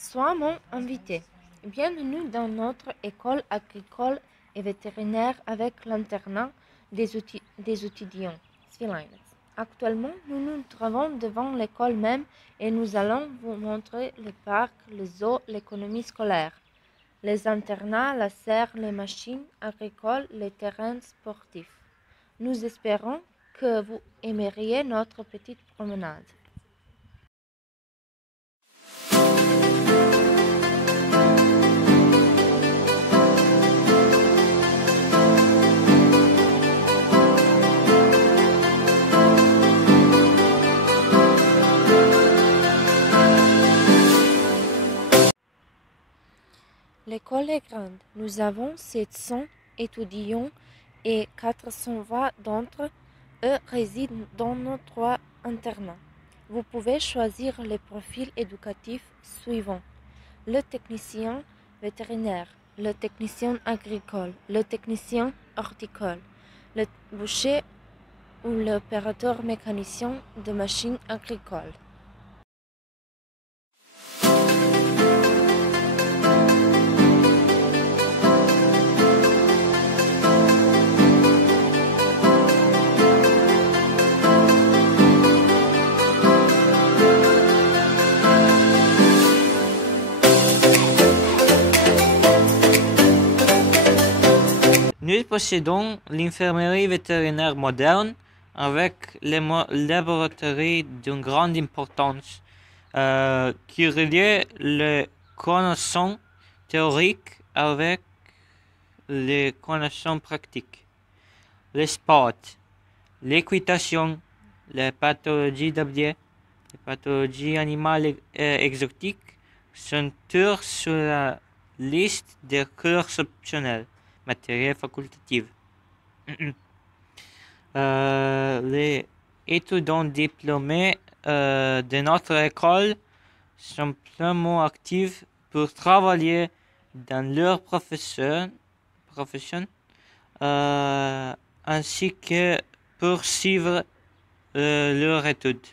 Sois mon invité. Bienvenue dans notre école agricole et vétérinaire avec l'internat des étudiants. Actuellement, nous nous trouvons devant l'école même et nous allons vous montrer le parc, le zoo, l'économie scolaire, les internats, la serre, les machines agricoles, les terrains sportifs. Nous espérons que vous aimeriez notre petite promenade. L'école est grande. Nous avons 700 étudiants et 420 d'entre eux résident dans nos 3 internats. Vous pouvez choisir les profils éducatifs suivants: le technicien vétérinaire, le technicien agricole, le technicien horticole, le boucher ou l'opérateur mécanicien de machines agricoles. Nous possédons l'infirmerie vétérinaire moderne avec les laboratoires d'une grande importance qui relient les connaissances théoriques avec les connaissances pratiques. Les sports, l'équitation, les pathologies d'objets, les pathologies animales exotiques sont tous sur la liste des cours optionnels. Matériel facultatif. Les étudiants diplômés de notre école sont pleinement actifs pour travailler dans leur profession ainsi que poursuivre leurs études.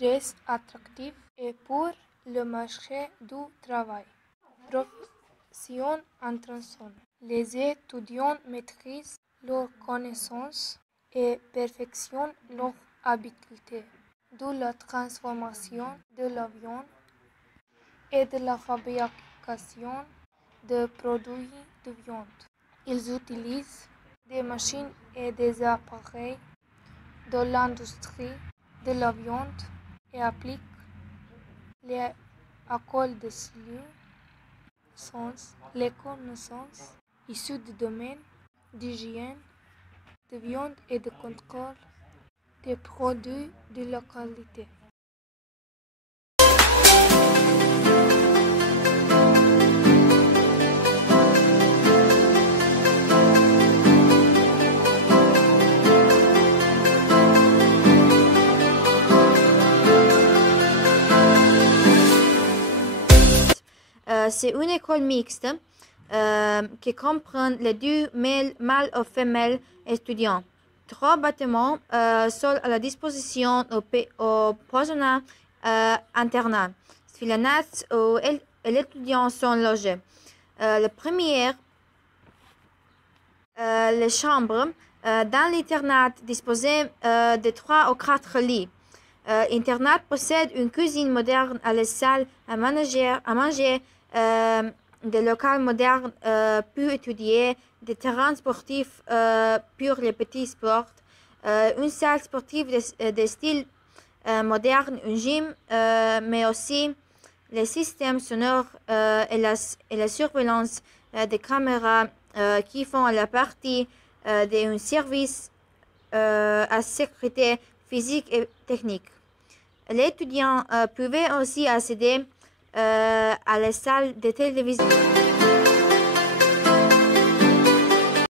Très attractif et pour le marché du travail. Profession intéressante. Les étudiants maîtrisent leurs connaissances et perfectionnent leurs habiletés de la transformation de la viande et de la fabrication de produits de viande. Ils utilisent des machines et des appareils de l'industrie de la viande et appliquent les écoles de sciences, les connaissances issues du domaine d'hygiène, de viande et de contrôle des produits de la qualité. C'est une école mixte qui comprend les deux mâles et femelles étudiants. 3 bâtiments sont à la disposition au personnel internat. Où les étudiants sont logés. Le premier, les chambres dans l'internat disposées de 3 ou 4 lits. L'internat possède une cuisine moderne à la salle à manger, des locaux modernes pour étudier, des terrains sportifs pour les petits sports, une salle sportive de style moderne, un gym, mais aussi les systèmes sonores et la surveillance des caméras qui font la partie d'un service à sécurité physique et technique. Les étudiants pouvaient aussi accéder à la salle de télévision.